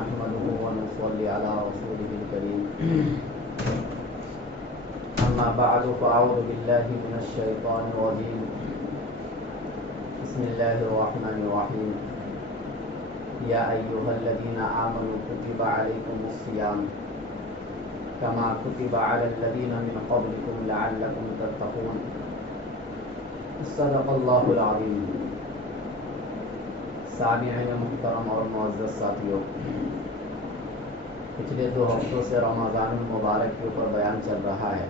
نحمده ونصلي على رسوله الكريم أما بعد فأعوذ بالله من الشيطان الرجيم بسم الله الرحمن الرحيم يا أيها الذين آمنوا كتب عليكم الصيام كما كتب على الذين من قبلكم لعلكم تتقون صدق الله العظيم. سامعین محترم اور معزز ساتھیوں، پچھلے 2 ہفتوں سے رمضان المبارک کے اوپر بیان چل رہا ہے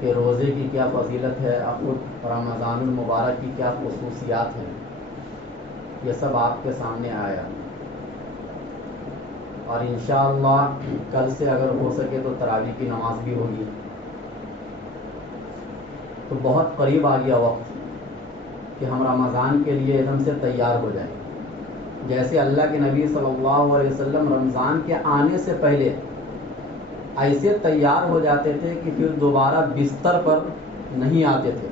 کہ روزے کی کیا فضیلت ہے، خود رمضان المبارک کی کیا خصوصیات ہیں، یہ سب آپ کے سامنے آیا. اور انشاءاللہ کل سے اگر ہو سکے تو تراویح کی نماز بھی ہوگی. تو بہت قریب آ گیا وقت کہ ہم رمضان کے لیے ایک دم سے تیار ہو جائیں. جیسے اللہ کے نبی صلی اللہ علیہ وسلم رمضان کے آنے سے پہلے ایسے تیار ہو جاتے تھے کہ پھر دوبارہ بستر پر نہیں آتے تھے.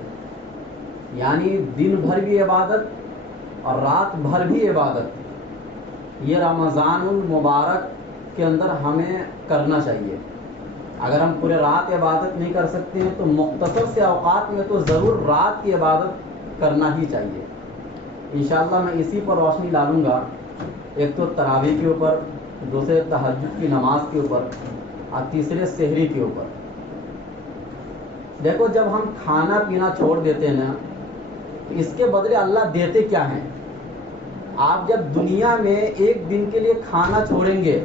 یعنی دن بھر بھی عبادت اور رات بھر بھی عبادت. یہ رمضان المبارک کے اندر ہمیں کرنا چاہیے. اگر ہم پورے رات عبادت نہیں کر سکتے ہیں تو مختصر سے اوقات میں تو ضرور رات کی عبادت کرنا ہی چاہیے. انشاءاللہ میں اسی پر روشنی ڈالوں گا. ایک تو تراویح کے اوپر، دوسرے تہجد کی نماز کے اوپر، اور تیسرے سحری کے اوپر. دیکھو، جب ہم کھانا پینا چھوڑ دیتے ہیں نا تو اس کے بدلے اللہ دیتے کیا ہیں. آپ جب دنیا میں ایک دن کے لیے کھانا چھوڑیں گے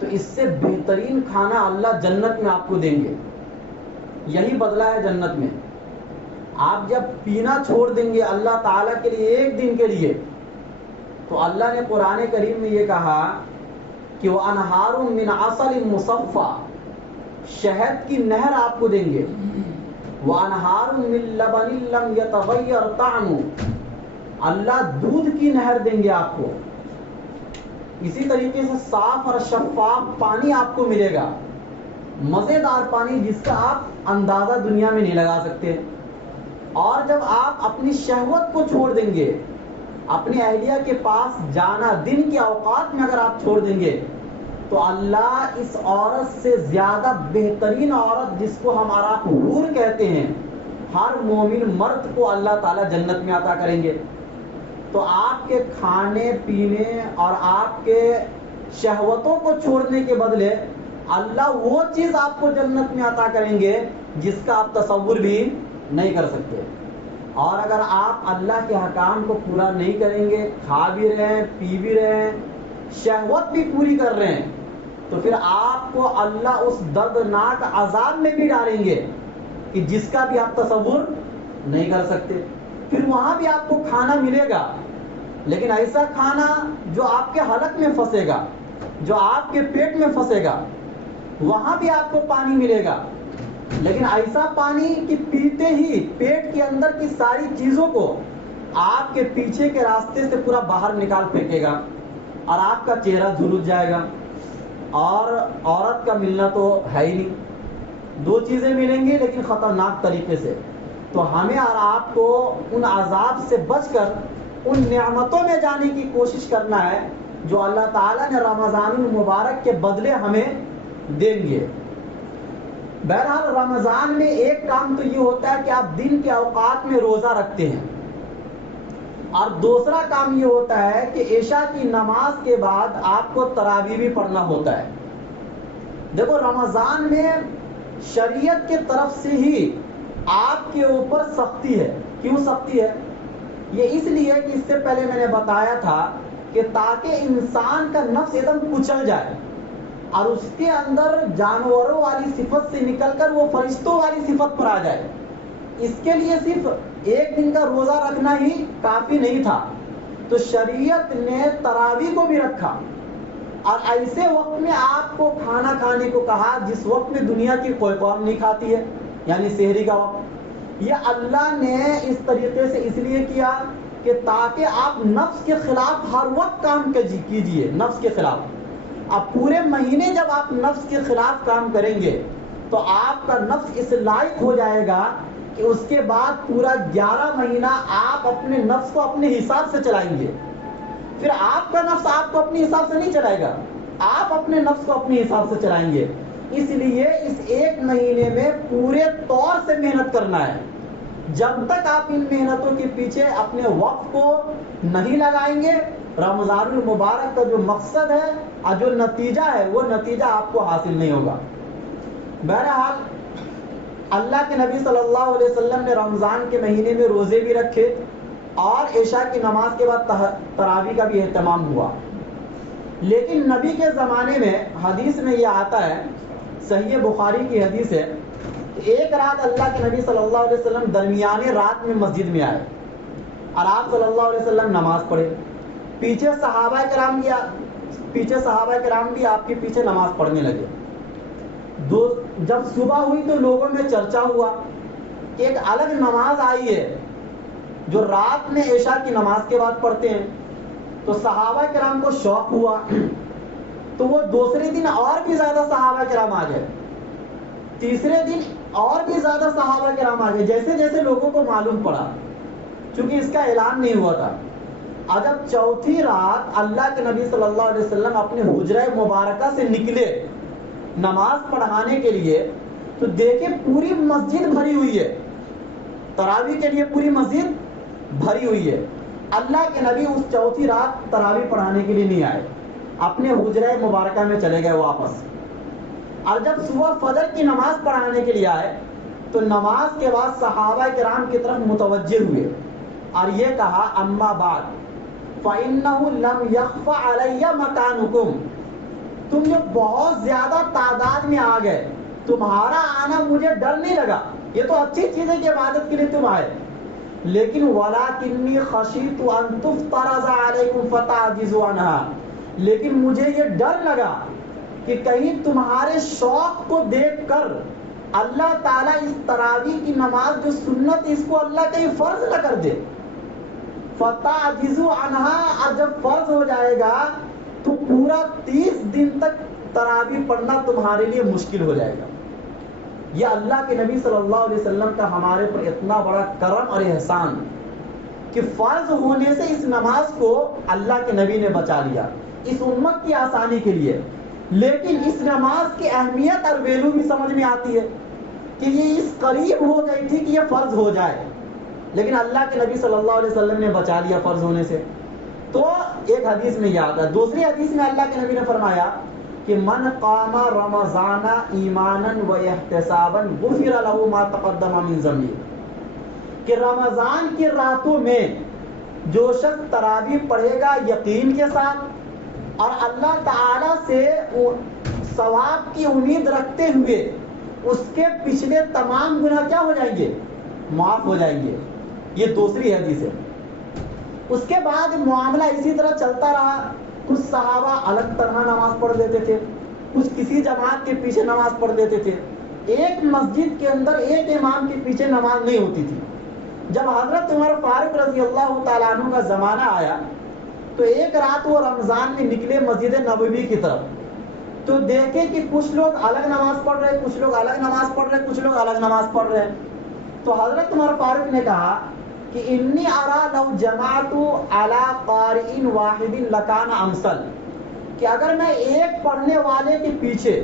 تو اس سے بہترین کھانا اللہ جنت میں آپ کو دیں گے. یہی بدلہ ہے جنت میں. آپ جب پینا چھوڑ دیں گے اللہ تعالیٰ کے لیے ایک دن کے لیے تو اللہ نے قرآن کریم میں یہ کہا کہ وہ انہار من عسل مصفی، شہد کی نہر آپ کو دیں گے. وہ انہار من لبن لم یتغیر طعمہ، اللہ دودھ کی نہر دیں گے آپ کو. اسی طریقے سے صاف اور شفاف پانی آپ کو ملے گا، مزیدار پانی جس کا آپ اندازہ دنیا میں نہیں لگا سکتے. اور جب آپ اپنی شہوت کو چھوڑ دیں گے، اپنی اہلیہ کے پاس جانا دن کے اوقات میں اگر آپ چھوڑ دیں گے تو اللہ اس عورت سے زیادہ بہترین عورت جس کو ہمارا حور کہتے ہیں، ہر مومن مرد کو اللہ تعالیٰ جنت میں عطا کریں گے. تو آپ کے کھانے پینے اور آپ کے شہوتوں کو چھوڑنے کے بدلے اللہ وہ چیز آپ کو جنت میں عطا کریں گے جس کا آپ تصور بھی نہیں کر سکتے. اور اگر آپ اللہ کے حکام کو پورا نہیں کریں گے، کھا بھی رہے ہیں، پی بھی رہے ہیں، شہوت بھی پوری کر رہے ہیں، تو پھر آپ کو اللہ اس دردناک عذاب میں بھی ڈالیں گے کہ جس کا بھی آپ تصور نہیں کر سکتے. پھر وہاں بھی آپ کو کھانا ملے گا، لیکن ایسا کھانا جو آپ کے حلق میں پھنسے گا، جو آپ کے پیٹ میں پھنسے گا. وہاں بھی آپ کو پانی ملے گا، لیکن ایسا پانی کہ پیتے ہی پیٹ کے اندر کی ساری چیزوں کو آپ کے پیچھے کے راستے سے پورا باہر نکال پھینکے گا اور آپ کا چہرہ جھلس جائے گا. اور عورت کا ملنا تو ہے ہی نہیں. 2 چیزیں ملیں گی لیکن خطرناک طریقے سے. تو ہمیں اور آپ کو ان عذاب سے بچ کر ان نعمتوں میں جانے کی کوشش کرنا ہے جو اللہ تعالیٰ نے رمضان المبارک کے بدلے ہمیں دیں گے. بہرحال رمضان میں ایک کام تو یہ ہوتا ہے کہ آپ دن کے اوقات میں روزہ رکھتے ہیں، اور دوسرا کام یہ ہوتا ہے کہ عشاء کی نماز کے بعد آپ کو تراویح بھی پڑھنا ہوتا ہے. دیکھو، رمضان میں شریعت کے طرف سے ہی آپ کے اوپر سختی ہے. کیوں سختی ہے؟ یہ اس لیے کہ اس سے پہلے میں نے بتایا تھا کہ تاکہ انسان کا نفس ایک دم کچل جائے اور اس کے اندر جانوروں والی صفت سے نکل کر وہ فرشتوں والی صفت پر آ جائے. اس کے لیے صرف ایک دن کا روزہ رکھنا ہی کافی نہیں تھا، تو شریعت نے تراویح کو بھی رکھا اور ایسے وقت میں آپ کو کھانا کھانے کو کہا جس وقت میں دنیا کی کوئی قوم نہیں کھاتی ہے، یعنی سحری کا وقت. یہ اللہ نے اس طریقے سے اس لیے کیا کہ تاکہ آپ نفس کے خلاف ہر وقت کام کیجیے. نفس کے خلاف اب پورے مہینے جب آپ نفس کے خلاف کام کریں گے تو آپ کا نفس اس لائق ہو جائے گا کہ اس کے بعد پورا 11 مہینہ آپ اپنے نفس کو اپنے حساب سے چلائیں گے. پھر آپ کا نفس آپ کو اپنے حساب سے نہیں چلائے گا، آپ اپنے نفس کو اپنے حساب سے چلائیں گے. اس لیے اس ایک مہینے میں پورے طور سے محنت کرنا ہے. جب تک آپ ان محنتوں کے پیچھے اپنے وقت کو نہیں لگائیں گے، رمضان المبارک کا جو مقصد ہے اور جو نتیجہ ہے وہ نتیجہ آپ کو حاصل نہیں ہوگا. بہرحال اللہ کے نبی صلی اللہ علیہ وسلم نے رمضان کے مہینے میں روزے بھی رکھے اور عشاء کی نماز کے بعد تراویح کا بھی اہتمام ہوا. لیکن نبی کے زمانے میں حدیث میں یہ آتا ہے، صحیح بخاری کی حدیث ہے، کہ ایک رات اللہ کے نبی صلی اللہ علیہ وسلم درمیانے رات میں مسجد میں آئے اور آپ صلی اللہ علیہ وسلم نماز پڑھے. پیچھے صحابہ کرام بھی آپ کے پیچھے نماز پڑھنے لگے. جب صبح ہوئی تو لوگوں میں چرچا ہوا کہ ایک الگ نماز آئی ہے جو رات میں عشاء کی نماز کے بعد پڑھتے ہیں. تو صحابہ کرام کو شوق ہوا تو وہ دوسرے دن اور بھی زیادہ صحابہ کرام آ گئے، تیسرے دن اور بھی زیادہ صحابہ کرام آ گئے، جیسے جیسے لوگوں کو معلوم پڑا، چونکہ اس کا اعلان نہیں ہوا تھا. اور جب چوتھی رات اللہ کے نبی صلی اللہ علیہ وسلم اپنے حجرہ مبارکہ سے نکلے نماز پڑھانے کے لیے تو دیکھے پوری مسجد بھری ہوئی ہے، تراویح کے لیے پوری مسجد بھری ہوئی ہے. اللہ کے نبی اس چوتھی رات تراویح پڑھانے کے لیے نہیں آئے، اپنے حجرہ مبارکہ میں چلے گئے واپس. اور جب صبح فجر کی نماز پڑھانے کے لیے آئے تو نماز کے بعد صحابہ کرام کی طرف متوجہ ہوئے اور یہ کہا، اما بعد فإنه لم يخف علی مکانکم، تم جو بہت زیادہ تعداد میں آ گئے، تمہارا آنا مجھے ڈر نہیں لگا، یہ تو اچھی چیز ہے کہ عبادت کے لیے تم آئے، لیکن ولکنی خشیت ان تفترض علیکم فتعجزوا عنها، لیکن مجھے یہ ڈر لگا کہ کہیں تمہارے شوق کو دیکھ کر اللہ تعالیٰ اس تراویح کی نماز جو سنت اس کو اللہ کہیں فرض نہ کر دے. فتعجزوا عنها، اور جب فرض ہو جائے گا تو پورا 30 دن تک تراویح پڑھنا تمہارے لیے مشکل ہو جائے گا. یہ اللہ کے نبی صلی اللہ علیہ وسلم کا ہمارے پر اتنا بڑا کرم اور احسان کہ فرض ہونے سے اس نماز کو اللہ کے نبی نے بچا لیا اس امت کی آسانی کے لیے. لیکن اس نماز کی اہمیت اور ویلو بھی سمجھ میں آتی ہے کہ یہ اس قریب ہو گئی تھی کہ یہ فرض ہو جائے، لیکن اللہ کے نبی صلی اللہ علیہ وسلم نے بچا لیا فرض ہونے سے. تو ایک حدیث میں یاد ہے. دوسری حدیث میں اللہ کے نبی نے فرمایا کہ من قام رمضان ایمانا و احتسابا غفر له ما تقدم من ذنبه، کہ رمضان کی راتوں میں جو شخص تراویح پڑھے گا یقین کے ساتھ اور اللہ تعالی سے ثواب کی امید رکھتے ہوئے، اس کے پچھلے تمام گناہ کیا ہو جائیں گے؟ معاف ہو جائیں گے. یہ دوسری حدیث ہے. اس کے بعد معاملہ اسی طرح چلتا رہا. کچھ صحابہ الگ طرح نماز پڑھ لیتے تھے، کچھ کسی جماعت کے پیچھے نماز پڑھ لیتے تھے. ایک مسجد کے اندر ایک امام کے پیچھے نماز نہیں ہوتی تھی. جب حضرت عمر فاروق رضی اللہ تعالیٰ عنہ کا زمانہ آیا تو ایک رات وہ رمضان میں نکلے مسجد نبوی کی طرف، تو دیکھے کہ کچھ لوگ الگ نماز پڑھ رہے، کچھ لوگ الگ نماز پڑھ رہے، کچھ لوگ الگ نماز پڑھ رہے. تو حضرت عمر فاروق نے کہا کہ انی ارا لو جمعت علی قارئ واحد لکان امثل، کہ اگر میں ایک پڑھنے والے کے پیچھے،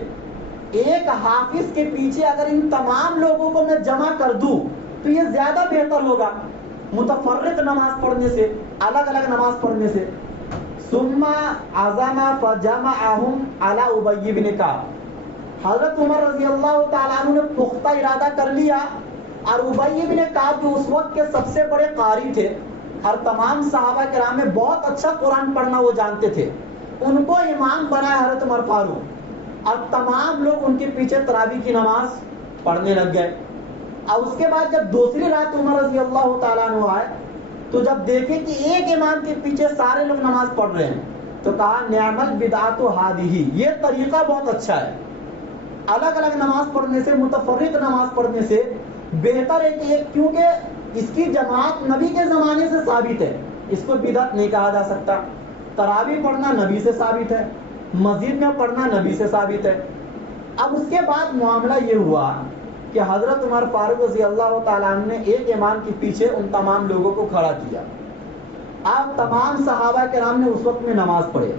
ایک حافظ کے پیچھے اگر ان تمام لوگوں کو میں جمع کر دوں تو یہ زیادہ بہتر ہوگا متفرق نماز پڑھنے سے، الگ الگ نماز پڑھنے سے. ثم عزم فجمعهم علی ابی بن کعب، حضرت عمر رضی اللہ تعالیٰ عنہ نے پختہ ارادہ کر لیا اور ابی بن کعب جو اس وقت کے سب سے بڑے قاری تھے اور تمام صحابہ کرام میں بہت اچھا قرآن پڑھنا وہ جانتے تھے، ان کو امام بنایا حضرت عمر فاروق، اور تمام لوگ ان کے پیچھے تراویح کی نماز پڑھنے لگ گئے. اور اس کے بعد جب دوسری رات عمر رضی اللہ تعالیٰ عنہ آئے تو جب دیکھے کہ ایک امام کے پیچھے سارے لوگ نماز پڑھ رہے ہیں تو کہا نعم البدعۃ ہذہ، یہ طریقہ بہت اچھا ہے. الگ الگ نماز پڑھنے سے، متفرق نماز پڑھنے سے بہتر ہے کہ کیونکہ اس کی جماعت نبی کے زمانے سے ثابت ہے، اس کو بدعت نہیں کہا جا سکتا. تراویح پڑھنا نبی سے ثابت ہے، مسجد میں پڑھنا نبی سے ثابت ہے. اب اس کے بعد معاملہ یہ ہوا کہ حضرت عمر فاروق رضی اللہ تعالیٰ عنہ نے ایک امام کے پیچھے ان تمام لوگوں کو کھڑا کیا آپ تمام صحابہ کرام نے اس وقت میں نماز پڑھی.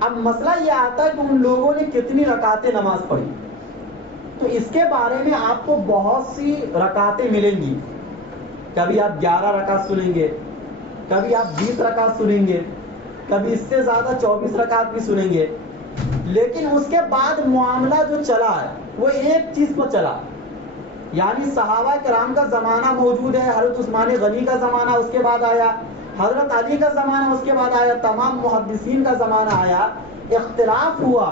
اب مسئلہ یہ آتا ہے کہ ان لوگوں نے کتنی رکعتیں نماز پڑھی. تو اس کے بارے میں آپ کو بہت سی رکعتیں ملیں گی. کبھی آپ 11 رکعت سنیں گے, کبھی آپ 20 رکعت سنیں گے, کبھی اس سے زیادہ 24 رکعت بھی سنیں گے. لیکن اس کے بعد معاملہ جو چلا ہے وہ ایک چیز کو چلا, یعنی صحابہ کرام کا زمانہ موجود ہے, حضرت عثمان غنی کا زمانہ اس کے بعد آیا, حضرت علی کا زمانہ اس کے بعد آیا, تمام محدثین کا زمانہ آیا, اختلاف ہوا,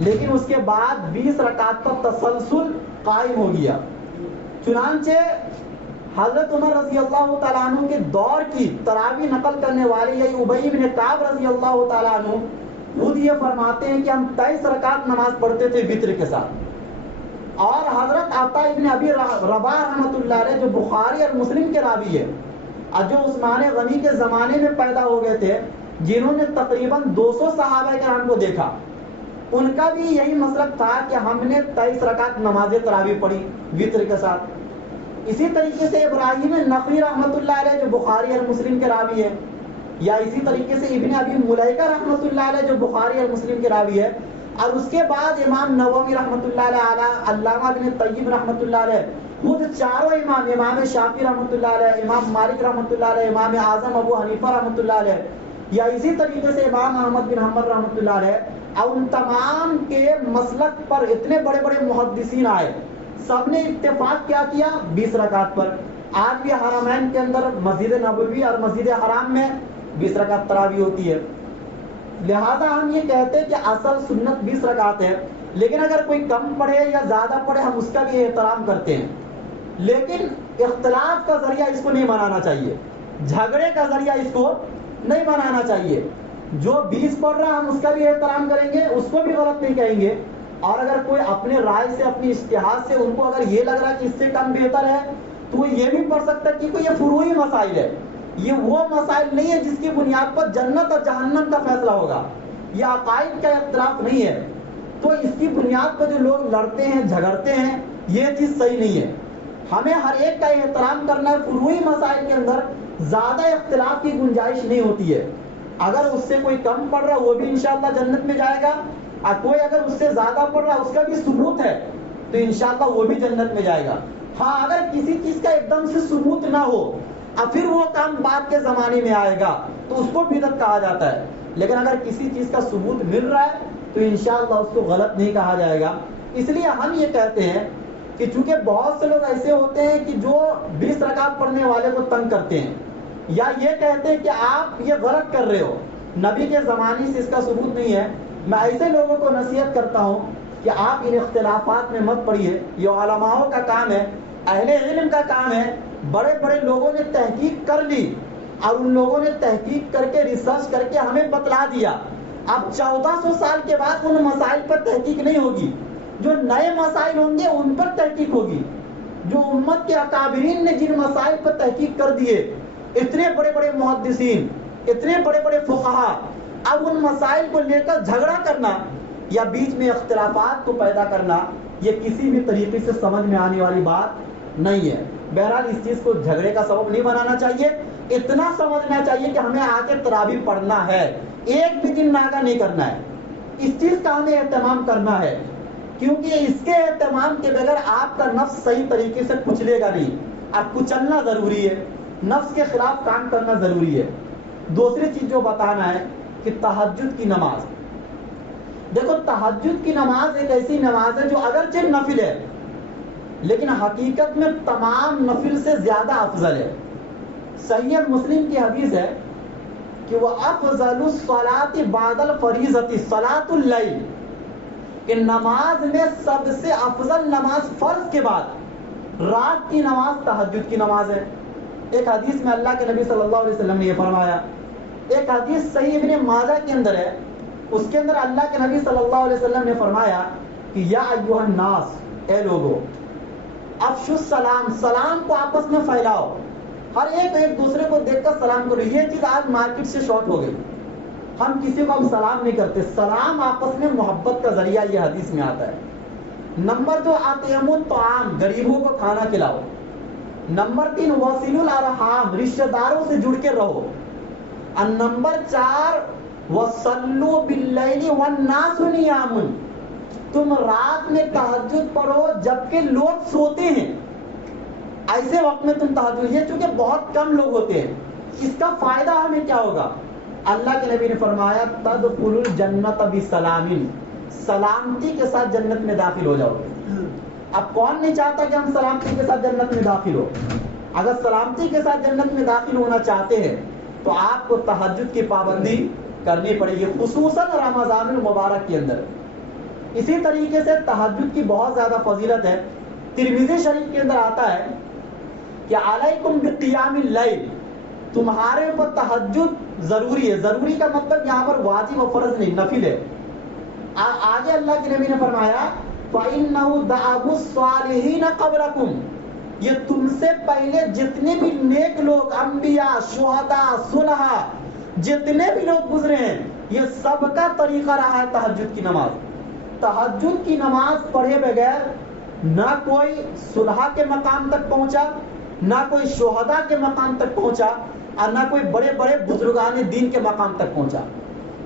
لیکن اس کے بعد 20 رکعت پر تسلسل قائم ہو گیا. چنانچہ حضرت عمر رضی اللہ تعالیٰ عنہ کے دور کی تراویح نقل کرنے والے یہی ابی بن کعب رضی اللہ تعالیٰ عنہ خود یہ فرماتے ہیں کہ ہم 23 رکعت نماز پڑھتے تھے وتر کے ساتھ. اور حضرت عطا ابن ابی رباح رحمۃ اللہ علیہ جو بخاری اور مسلم کے راوی ہے, جو عثمان غنی کے زمانے میں پیدا ہو گئے تھے, جنہوں نے تقریباً 200 صحابہ کرام کو دیکھا, ان کا بھی یہی مسلک تھا کہ ہم نے 23 رکعت نماز تراویح پڑھی وتر کے ساتھ. اسی طریقے سے ابراہیم نخعی رحمۃ اللہ علیہ جو بخاری اور مسلم کے راوی ہے, یا اسی طریقے سے ابن ابی ملیکہ رحمۃ اللہ علیہ جو بخاری اور مسلم کے راوی ہے, اور اس کے بعد امام نووی رحمۃ اللہ علیہ, علامہ ابن طیب رحمۃ اللہ علیہ, خود چاروں امام, امام شافعی رحمۃ اللہ علیہ, امام مالک رحمۃ اللہ علیہ, امام اعظم ابو حنیفہ رحمۃ اللہ علیہ, یا اسی طریقے سے امام احمد بن حنبل رحمۃ اللہ علیہ, اور ان تمام کے مسلک پر اتنے بڑے بڑے محدثین آئے, سب نے اتفاق کیا 20 رکعت پر. آج بھی حرمین کے اندر مسجد نبوی اور مسجد حرام میں 20 رکعت تراویح ہوتی ہے. لہذا ہم یہ کہتے ہیں کہ اصل سنت 20 رکعت ہے, لیکن اگر کوئی کم پڑھے یا زیادہ پڑھے ہم اس کا بھی احترام کرتے ہیں, لیکن اختلاف کا ذریعہ اس کو نہیں بنانا چاہیے, جھگڑے کا ذریعہ اس کو نہیں بنانا چاہیے. جو 20 پڑھ رہا ہم اس کا بھی احترام کریں گے, اس کو بھی غلط نہیں کہیں گے. اور اگر کوئی اپنے رائے سے, اپنی اجتہاد سے, ان کو اگر یہ لگ رہا ہے کہ اس سے کم بہتر ہے, تو وہ یہ بھی پڑھ سکتا ہے, کیونکہ یہ فروعی مسائل ہے, یہ وہ مسائل نہیں ہے جس کی بنیاد پر جنت اور جہنم کا فیصلہ ہوگا, یہ عقائد کا اختلاف نہیں ہے. تو اس کی بنیاد پر جو لوگ لڑتے ہیں, جھگڑتے ہیں, یہ چیز صحیح نہیں ہے. ہمیں ہر ایک کا احترام کرنا ہے. فروعی مسائل کے اندر زیادہ اختلاف کی گنجائش نہیں ہوتی ہے. اگر اس سے کوئی کم پڑھ رہا وہ بھی انشاءاللہ جنت میں جائے گا, اور کوئی اگر اس سے زیادہ پڑھ رہا اس کا بھی ثبوت ہے تو انشاءاللہ وہ بھی جنت میں جائے گا. ہاں, اگر کسی چیز کا ایک دم سے ثبوت نہ ہو اور پھر وہ کام بعد کے زمانے میں آئے گا تو اس کو بدعت کہا جاتا ہے. لیکن اگر کسی چیز کا ثبوت مل رہا ہے تو انشاءاللہ اس کو غلط نہیں کہا جائے گا. اس لیے ہم یہ کہتے ہیں کہ چونکہ بہت سے لوگ ایسے ہوتے ہیں کہ جو 20 رکعت پڑھنے والے کو تنگ کرتے ہیں, یا یہ کہتے ہیں کہ آپ یہ غلط کر رہے ہو, نبی کے زمانے سے اس کا ثبوت نہیں ہے. میں ایسے لوگوں کو نصیحت کرتا ہوں کہ آپ ان اختلافات میں مت پڑیے. یہ علماؤں کا کام ہے, اہل علم کا کام ہے. بڑے بڑے لوگوں نے تحقیق کر لی, اور ان لوگوں نے تحقیق کر کے, ریسرچ کر کے ہمیں بتلا دیا. اب 1400 سال کے بعد ان مسائل پر تحقیق نہیں ہوگی, جو نئے مسائل ہوں گے ان پر تحقیق ہوگی. جو امت کے اکابرین نے جن مسائل پر تحقیق کر دیے, اتنے بڑے بڑے محدثین, اتنے بڑے بڑے فقہا, اب ان مسائل کو لے کر جھگڑا کرنا یا بیچ میں اختلافات کو پیدا کرنا, یہ کسی بھی طریقے سے سمجھ میں آنے والی بات نہیں ہے. بہرحال اس چیز کو جھگڑے کا سبب نہیں بنانا چاہیے. اتنا سمجھنا چاہیے کہ ہمیں آ کے تراویح پڑھنا ہے, ایک بھی دن ناغہ نہیں کرنا ہے. اس چیز کا ہمیں اہتمام کرنا ہے, کیونکہ اس کے اہتمام کے بغیر آپ کا نفس صحیح طریقے سے کچلے گا نہیں. اب کچلنا ضروری ہے, نفس کے خلاف کام کرنا ضروری ہے. دوسری چیز جو بتانا ہے کہ تہجد کی نماز. دیکھو, تہجد کی نماز ایک ایسی نماز ہے جو اگرچہ نفل ہے لیکن حقیقت میں تمام نفل سے زیادہ افضل ہے. صحیح مسلم کی حدیث ہے کہ وہ افضل الصلاۃ بعد الفریضۃ صلاۃ اللیل, کہ نماز میں سب سے افضل نماز فرض کے بعد رات کی نماز تہجد کی نماز ہے. ایک حدیث میں اللہ کے نبی صلی اللہ علیہ وسلم نے یہ فرمایا. ایک حدیث صحیح ابن ماجہ کے اندر ہے, اس کے اندر اللہ کے نبی صلی اللہ علیہ وسلم نے فرمایا کہ یا ایھا الناس, اے لوگو, افشوا السلام, سلام کو آپس میں پھیلاؤ. ہر ایک دوسرے کو دیکھ کر سلام کرو. یہ چیز آج مارکیٹ سے شارٹ ہو گئی, ہم کسی کو اب سلام نہیں کرتے. سلام آپس میں محبت کا ذریعہ, یہ حدیث میں آتا ہے. نمبر 2, اطعموا الطعام, غریبوں کو کھانا کھلاؤ. نمبر 3, وصلوا الارحام, رشتہ داروں سے جڑ کے رہو. اور نمبر 4 وَصَلُّوا بِاللَّيْلِ وَالنَّاسُ نِيَامٌ، تم رات میں تہجد پڑھو جبکہ لوگ سوتے ہیں، ایسے وقت میں تم تہجد، یہ چونکہ بہت کم لوگ ہوتے ہیں، اس کا فائدہ ہمیں کیا ہوگا؟ اللہ کے نبی نے فرمایا تدخلوا الجنۃ بسلام، سلامتی کے ساتھ جنت میں داخل ہو جاؤ گے۔ اب کون نہیں چاہتا کہ ہم سلامتی کے ساتھ جنت میں داخل ہو؟ اگر سلامتی کے ساتھ جنت میں داخل ہونا چاہتے ہیں تو آپ کو تہجد کی پابندی کرنی پڑے گی، خصوصاً رمضان المبارک کے اندر۔ اسی طریقے سے تہجد کی بہت زیادہ فضیلت ہے۔ ترمذی شریف کے اندر آتا ہے کہ علیکم بقیام اللیل، تمہارے اوپر تہجد ضروری ہے۔ ضروری کا مطلب یہاں پر واجب و فرض نہیں، نفل ہے۔ آگے اللہ کے نبی نے فرمایا فَإِنَّهُ دَأَبُ الصَّالِحِينَ قَبْلَكُمْ، یہ تم سے پہلے جتنے بھی نیک لوگ، انبیاء، شہداء، صلحاء، جتنے بھی لوگ گزرے ہیں، یہ سب کا طریقہ رہا ہے تہجد کی نماز۔ تہجد کی نماز پڑھے بغیر نہ کوئی صلحاء کے مقام تک پہنچا، نہ کوئی شہداء کے مقام تک پہنچا، اور نہ کوئی بڑے بڑے بزرگان دین کے مقام تک پہنچا۔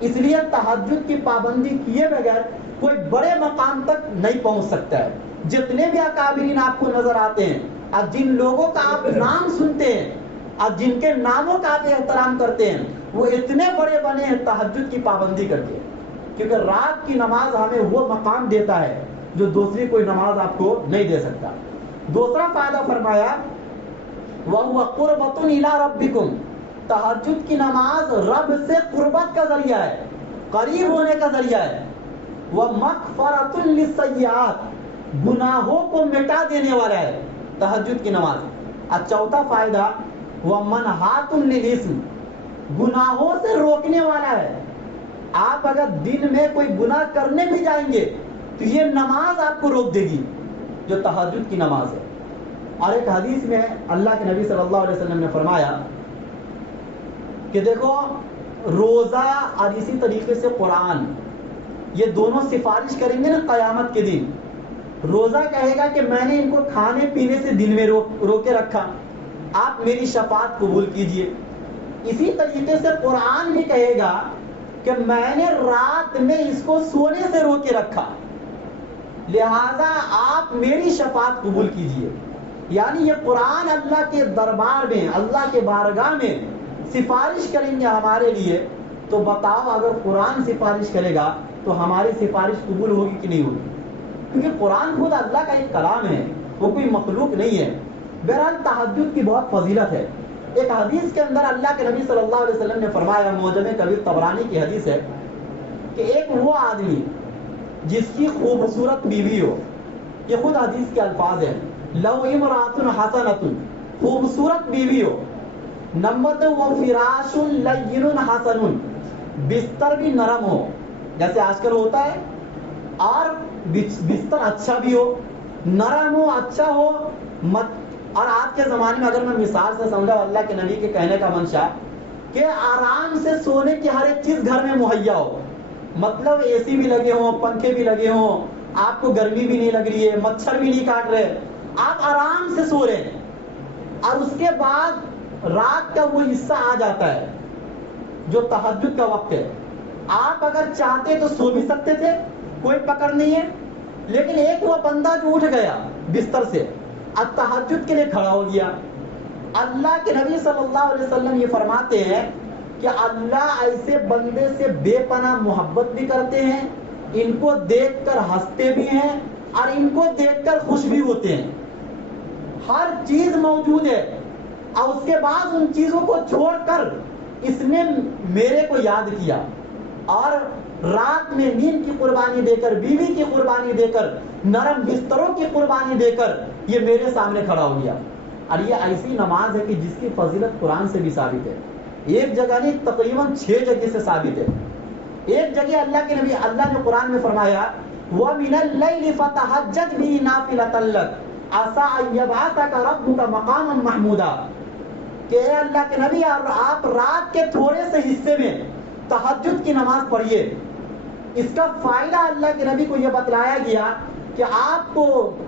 اس لیے تہجد کی پابندی کیے بغیر کوئی بڑے مقام تک نہیں پہنچ سکتا ہے۔ جتنے بھی اکابرین آپ کو نظر آتے ہیں اور جن لوگوں کا آپ نام سنتے ہیں اور جن کے ناموں کا آپ احترام کرتے ہیں، وہ اتنے بڑے بنے ہیں تہجد کی پابندی کر کے، کیونکہ رات کی نماز ہمیں وہ مقام دیتا ہے جو دوسری کوئی نماز آپ کو نہیں دے سکتا۔ دوسرا فائدہ فرمایا وَهُوَ قُرْبَةٌ إِلَىٰ رَبِّكُمْ، تہجد کی نماز رب سے قربت کا ذریعہ ہے، قریب ہونے کا ذریعہ ہے۔ وَمَغْفَرَةٌ لِلسَّيِّئَاتِ، گناہوں کو مٹا دینے والا ہے تہجد کی نماز۔ اور چوتھا فائدہ وَمَنْہَاتٌ لِلْإِثْمِ، گناہوں سے روکنے والا ہے۔ آپ اگر دن میں کوئی گناہ کرنے بھی جائیں گے تو یہ نماز آپ کو روک دے گی، جو تہجد کی نماز ہے۔ اور ایک حدیث میں اللہ کے نبی صلی اللہ علیہ وسلم نے فرمایا کہ دیکھو روزہ اور اسی طریقے سے قرآن، یہ دونوں سفارش کریں گے نا قیامت کے دن۔ روزہ کہے گا کہ میں نے ان کو کھانے پینے سے دن میں روکے رکھا، آپ میری شفاعت قبول کیجئے۔ اسی طریقے سے قرآن بھی کہے گا کہ میں نے رات میں اس کو سونے سے روکے رکھا، لہذا آپ میری شفاعت قبول کیجئے۔ یعنی یہ قرآن اللہ کے دربار میں، اللہ کے بارگاہ میں سفارش کریں گے ہمارے لیے۔ تو بتاؤ اگر قرآن سفارش کرے گا تو ہماری سفارش قبول ہوگی کہ نہیں ہوگی؟ کیونکہ قرآن خود اللہ کا ایک کلام ہے، وہ کوئی مخلوق نہیں ہے۔ بہرحال تہجد کی بہت فضیلت ہے۔ ایک حدیث کے اندر اللہ کے نبی صلی اللہ علیہ وسلم نے فرمایا، معجم کبیر طبرانی کی حدیث ہے، کہ ایک وہ آدمی جس کی خوبصورت بیوی ہو، یہ خود حدیث کے الفاظ ہیں، لو امرأۃ حسنۃ، خوبصورت بیوی ہو، نمبر 2 وہ فراش لین حسن، بستر بھی نرم ہو جیسے آج کل ہوتا ہے، اور بستر اچھا بھی ہو، نرم ہو، اچھا ہو، اور آج کے زمانے میں اگر میں مثال سے سمجھا، اللہ کے نبی کے کہنے کا منشا کہ آرام سے سونے کی ہر ایک چیز گھر میں مہیا ہو، مطلب اے سی بھی لگے ہوں، پنکھے بھی لگے ہوں، آپ کو گرمی بھی نہیں لگ رہی ہے، مچھر بھی نہیں کاٹ رہے، آپ آرام سے سو رہے ہیں، اور اس کے بعد رات کا وہ حصہ آ جاتا ہے جو تہجد کا وقت ہے۔ آپ اگر چاہتے تو سو بھی سکتے تھے، کوئی پکڑ نہیں ہے، لیکن ایک وہ بندہ جو اٹھ گیا بستر سے اور تہجد کے لیے کھڑا ہو گیا، اللہ کے نبی صلی اللہ علیہ وسلم یہ فرماتے ہیں کہ اللہ ایسے بندے سے بے پناہ محبت بھی کرتے ہیں، ان کو دیکھ کر ہنستے بھی ہیں، اور ان کو دیکھ کر خوش بھی ہوتے ہیں۔ ہر چیز موجود ہے، اور اس کے بعد ان چیزوں کو چھوڑ کر اس نے میرے کو یاد کیا، اور رات میں نیند کی قربانی دے کر، بیوی کی قربانی دے کر، نرم بستروں کی قربانی دے کر یہ میرے سامنے کھڑا ہو گیا۔ اور یہ ایسی نماز ہے کہ جس کی فضیلت قرآن سے بھی ثابت ہے، ایک جگہ نہیں تقریباً 6 جگہ سے ثابت ہے۔ ایک جگہ اللہ نے قرآن میں فرمایا وَمِنَ اللَّيْلِ فَتَهَجَّدْ بِهِ نَافِلَةً لَكَ عَسَىٰ أَن يَبْعَثَكَ رَبُّكَ مَقَامًا مَحْمُودًا، کہ اے اللہ کے نبی آپ رات کے تھوڑے سے حصے میں تہجد کی نماز پڑھیے۔ اس کا فائدہ اللہ کے نبی کو یہ بتلایا گیا کہ آپ کو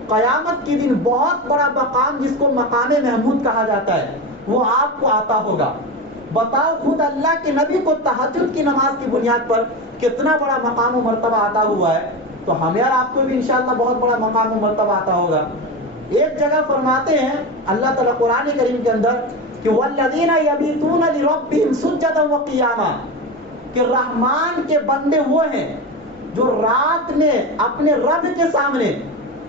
قیامت کے دن بہت بڑا مقام، جس کو مقام محمود کہا جاتا ہے، وہ آپ کو عطا ہوگا۔ بتاؤ خود اللہ کے نبی کو تہجد کی نماز کی بنیاد پر کتنا بڑا مقام و مرتبہ عطا ہوا ہے، تو ہمیں اور آپ کو بھی انشاءاللہ بہت بڑا مقام و مرتبہ عطا ہوگا۔ ایک جگہ فرماتے ہیں اللہ تعالیٰ قرآن کریم کے اندر کہ والذین یبیتون لربہم سجدا وقیاما، کہ رحمان کے بندے وہ ہیں جو رات میں اپنے رب کے سامنے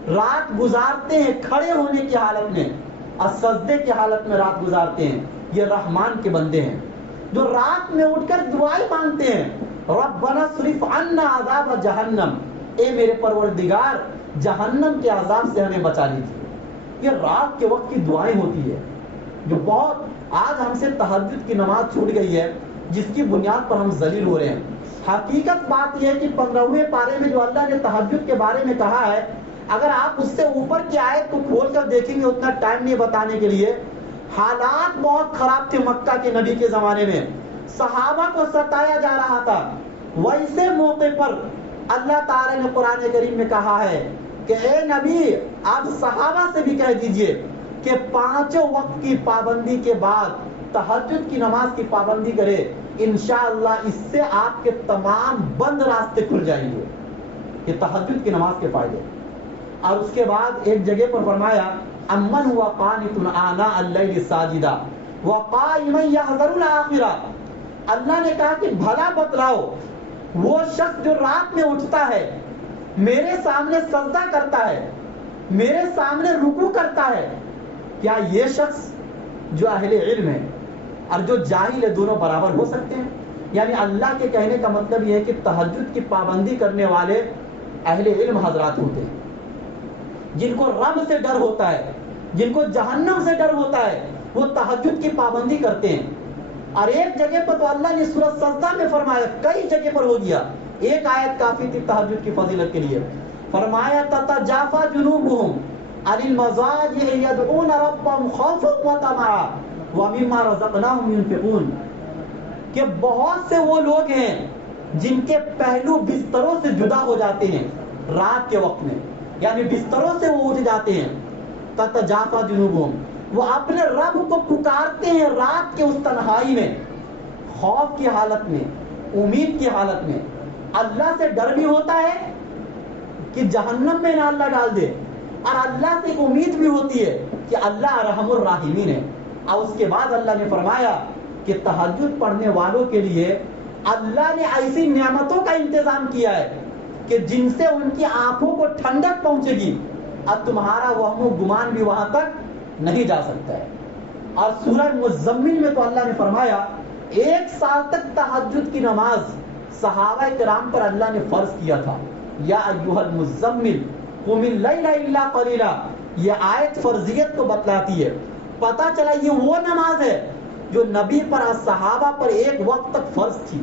رات گزارتے ہیں، کھڑے ہونے کی حالت میں اور سجدے کی حالت میں رات گزارتے ہیں۔ یہ رحمان کے بندے ہیں جو رات میں اٹھ کر دعائیں مانگتے ہیں، ربنا اصرف عنا عذاب جہنم، اے میرے پروردگار جہنم کے عذاب سے ہمیں بچا لیجیے۔ یہ رات کے وقت کی دعائیں ہوتی ہے جو بہت آج ہم سے تہجد کی نماز چھوٹ گئی ہے، جس کی بنیاد پر ہم ذلیل ہو رہے ہیں۔ حقیقت بات یہ ہے کہ 15ویں پارے میں جو اللہ نے تہجد کے بارے میں کہا ہے، اگر آپ اس سے اوپر کی آیت کو کھول کر دیکھیں گے، اتنا ٹائم نہیں بتانے کے لیے، حالات بہت خراب تھے مکہ کے نبی کے زمانے میں، صحابہ کو ستایا جا رہا تھا۔ ویسے موقع پر اللہ تعالی نے قرآن کریم میں کہا ہے کہ اے نبی آپ صحابہ سے بھی کہہ دیجئے کہ 5 وقت کی پابندی کے بعد تہجد کی نماز کی پابندی کرے، انشاءاللہ اس سے آپ کے تمام بند راستے کھل جائیں گے۔ یہ تہجد کی نماز کے فائدے۔ اور اس کے بعد ایک جگہ پر فرمایا امن ہوا قانت آناء اللیل ساجدا وقائما یحذر الآخرہ، اللہ نے کہا کہ بھلا بتلاؤ وہ شخص جو رات میں اٹھتا ہے، میرے سامنے سجدہ کرتا ہے، میرے سامنے رکوع کرتا ہے، کیا یہ شخص جو اہل علم ہے اور جو جاہل ہے دونوں برابر ہو سکتے ہیں؟ یعنی اللہ کے کہنے کا مطلب یہ ہے کہ تہجد کی پابندی کرنے والے اہل علم حضرات ہوتے ہیں، جن کو رب سے ڈر ہوتا ہے، جن کو جہنم سے ڈر ہوتا ہے، وہ تہجد کی پابندی کرتے ہیں۔ اور ایک جگہ پر تو اللہ نے سورۃ سجدہ میں فرمایا، کئی جگہ پر ہو گیا، ایک آیت کافی تھی تہجد کی فضیلت کے لیے، فرمایا تتجافا جنوبہم عن المضاجع يدعون ربهم خوفا وطمعا ومما رزقناهم ينفقون، کہ بہت سے وہ لوگ ہیں جن کے پہلو بستروں سے جدا ہو جاتے ہیں رات کے وقت میں، یعنی بستروں سے وہ اٹھ جاتے ہیں، تتجافا جنوبہم، وہ اپنے رب کو پکارتے ہیں رات کے اس تنہائی میں، خوف کی حالت میں، امید کی حالت میں، اللہ سے ڈر بھی ہوتا ہے کہ جہنم میں نہ اللہ ڈال دے، اور اللہ سے ایک امید بھی ہوتی ہے کہ اللہ ارحم الراحمین ہے۔ اور اس کے بعد اللہ نے فرمایا کہ تہجد پڑھنے والوں کے لیے اللہ نے ایسی نعمتوں کا انتظام کیا ہے کہ جن سے ان کی آنکھوں کو ٹھنڈک پہنچے گی اور تمہارا وہم و گمان بھی وہاں تک نہیں جا سکتا ہے۔ اور سورہ مزمل میں تو اللہ نے فرمایا 1 سال تک تہجد کی نماز صحابہ کرام پر اللہ نے فرض کیا تھا، یا ایھا المزمل قم اللیل الا قلیلا، یہ آیت فرضیت کو بتلاتی ہے۔ پتہ چلا یہ وہ نماز ہے جو نبی پر اور صحابہ پر 1 وقت تک فرض تھی،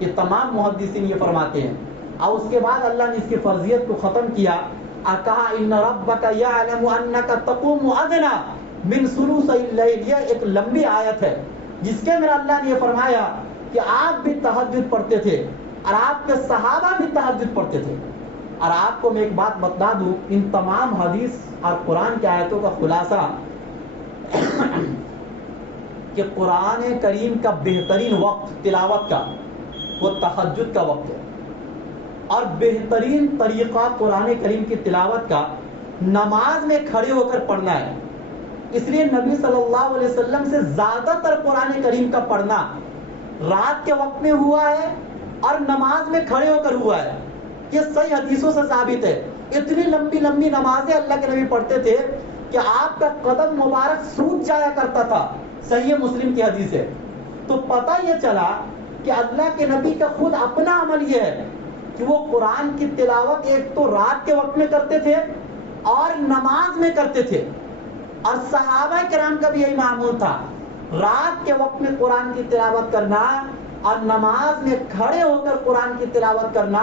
یہ تمام محدثین یہ فرماتے ہیں۔ اور اس کے بعد اللہ نے اس کی فرضیت کو ختم کیا اور کہا ان ربک یعلم انک تقوم ادنی من ثلثی اللیل، یہ ایک لمبی آیت ہے جس کے اندر اللہ نے یہ فرمایا کہ آپ بھی تہجد پڑھتے تھے اور آپ کے صحابہ بھی تہجد پڑھتے تھے۔ اور آپ کو میں ایک بات بتا دوں، ان تمام حدیث اور قرآن کی آیتوں کا خلاصہ کہ قرآن کریم کا بہترین وقت تلاوت کا وہ تہجد کا وقت ہے، اور بہترین طریقہ قرآن کریم کی تلاوت کا نماز میں کھڑے ہو کر پڑھنا ہے۔ اس لیے نبی صلی اللہ علیہ وسلم سے زیادہ تر قرآن کریم کا پڑھنا رات کے وقت میں ہوا ہے اور نماز میں کھڑے ہو کر ہوا ہے، یہ صحیح حدیثوں سے ثابت ہے۔ اتنی لمبی لمبی نمازیں اللہ کے نبی پڑھتے تھے کہ آپ کا قدم مبارک سوج جایا کرتا تھا، صحیح مسلم کی حدیث ہے۔ تو پتہ یہ چلا کہ اللہ کے نبی کا خود اپنا عمل یہ ہے کہ وہ قرآن کی تلاوت ایک تو رات کے وقت میں کرتے تھے اور نماز میں کرتے تھے، اور صحابہ کرام کا بھی یہی معمول تھا، رات کے وقت میں قرآن کی تلاوت کرنا اور نماز میں کھڑے ہو کر قرآن کی تلاوت کرنا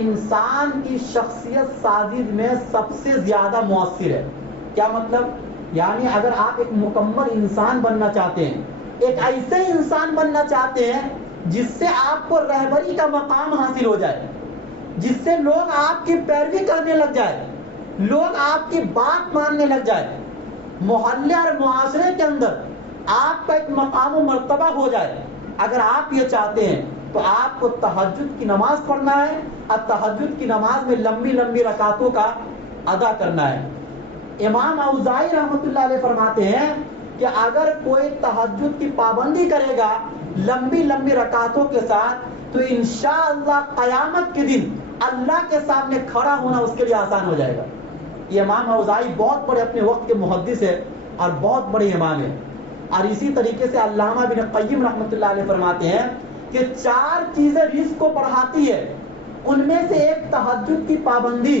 انسان کی شخصیت سازی میں سب سے زیادہ مؤثر ہے۔ کیا مطلب؟ یعنی اگر آپ ایک مکمل انسان بننا چاہتے ہیں، ایک ایسے انسان بننا چاہتے ہیں جس سے آپ کو رہبری کا مقام حاصل ہو جائے، جس سے لوگ آپ کی پیروی کرنے لگ جائے، لوگ آپ کی بات ماننے لگ جائے، محلے اور معاشرے کے اندر آپ کا ایک مقام و مرتبہ ہو جائے، اگر آپ یہ چاہتے ہیں تو آپ کو تہجد کی نماز پڑھنا ہے، اور تہجد کی نماز میں لمبی لمبی رکعتوں کا ادا کرنا ہے۔ امام اوزاعی رحمۃ اللہ علیہ فرماتے ہیں کہ اگر کوئی تہجد کی پابندی کرے گا لمبی لمبی رکعتوں کے ساتھ تو انشاءاللہ قیامت کے دن اللہ کے سامنے کھڑا ہونا اس کے لیے آسان ہو جائے گا۔ یہ امام اوزاعی بہت بڑے اپنے وقت کے محدث ہے اور بہت بڑے امام ہیں۔ اور اسی طریقے سے علامہ بن قیم رحمۃ اللہ علیہ فرماتے ہیں کہ 4 چیزیں رزق کو بڑھاتی ہے، ان میں سے ایک تہجد کی پابندی،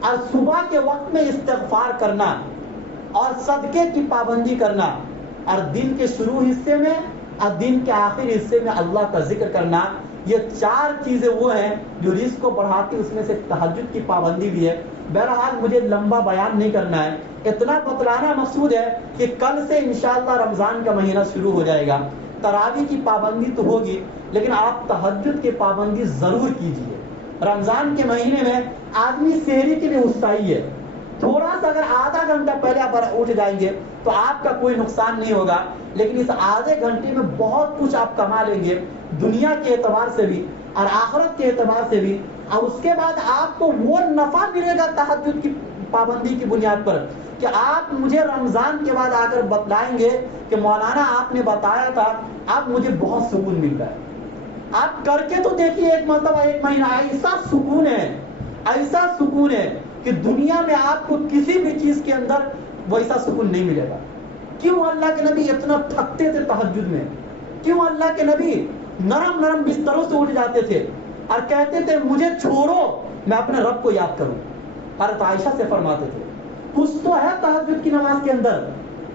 اور صبح کے وقت میں استغفار کرنا، اور صدقے کی پابندی کرنا، اور دن کے شروع حصے میں اور دن کے آخر حصے میں اللہ کا ذکر کرنا۔ یہ 4 چیزیں وہ ہیں جو رزق کو بڑھاتی، اس میں سے تہجد کی پابندی بھی ہے۔ بہرحال مجھے لمبا بیان نہیں کرنا ہے، اتنا بتلانا مقصود ہے کہ کل سے انشاءاللہ رمضان کا مہینہ شروع ہو جائے گا۔ تراویح کی پابندی تو ہوگی، لیکن آپ تہجد کی پابندی ضرور کیجیے۔ رمضان کے مہینے میں آدمی سحری کے لیے اتساہی ہے، تھوڑا سا اگر آدھا گھنٹہ پہلے آپ اٹھ جائیں گے تو آپ کا کوئی نقصان نہیں ہوگا، لیکن اس آدھے گھنٹے میں بہت کچھ آپ کما لیں گے، دنیا کے اعتبار سے بھی اور آخرت کے اعتبار سے بھی۔ اور اس کے بعد آپ کو وہ نفع ملے گا تہجد کی پابندی کی بنیاد پر کہ آپ مجھے رمضان کے بعد آ کر بتلائیں گے کہ مولانا آپ نے بتایا تھا، اب مجھے بہت سکون مل رہا ہے۔ آپ کر کے تو دیکھیے ایک مرتبہ، ایک مہینہ، ایسا سکون ہے، ایسا سکون ہے کہ دنیا میں آپ کو کسی بھی چیز کے اندر ویسا سکون نہیں ملے گا۔ کیوں اللہ کے نبی اتنا تھکتے تھے تہجد میں؟ کیوں اللہ کے نبی نرم نرم بستروں سے اٹھ جاتے تھے اور کہتے تھے مجھے چھوڑو میں اپنے رب کو یاد کروں؟ حضرت عائشہ سے فرماتے تھے کچھ تو ہے تہجد کی نماز کے اندر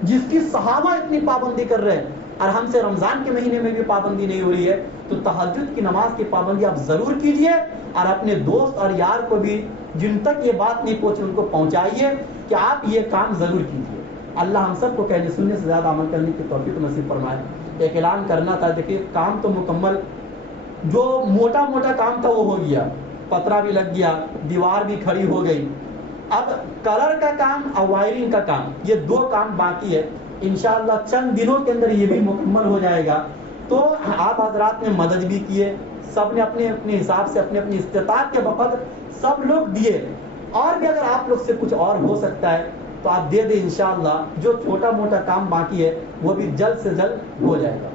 جس کی صحابہ اتنی پابندی کر رہے ہیں، اور ہم سے رمضان کے مہینے میں بھی پابندی نہیں ہو رہی ہے۔ تو تہجد کی نماز کی پابندی آپ ضرور کیجئے، اور اپنے دوست اور یار کو بھی جن تک یہ بات نہیں پہنچی ان کو پہنچائیے کہ آپ یہ کام ضرور کیجئے۔ اللہ ہم سب کو کہنے سننے سے زیادہ عمل کرنے کی توفیق نصیب فرمائے۔ ایک اعلان کرنا تھا، دیکھیے کام تو مکمل، جو موٹا موٹا کام تھا وہ ہو گیا، پترا بھی لگ گیا، دیوار بھی کھڑی ہو گئی، اب کلر کا کام اور وائرنگ کا کام، یہ 2 کام باقی ہے۔ انشاءاللہ چند دنوں کے اندر یہ بھی مکمل ہو جائے گا۔ تو آپ حضرات نے مدد بھی کیے، سب نے اپنے اپنے حساب سے اپنے اپنی استطاعت کے وقت سب لوگ دیے، اور بھی اگر آپ لوگ سے کچھ اور ہو سکتا ہے تو آپ دے دیں، انشاءاللہ جو چھوٹا موٹا کام باقی ہے وہ بھی جلد سے جلد ہو جائے گا۔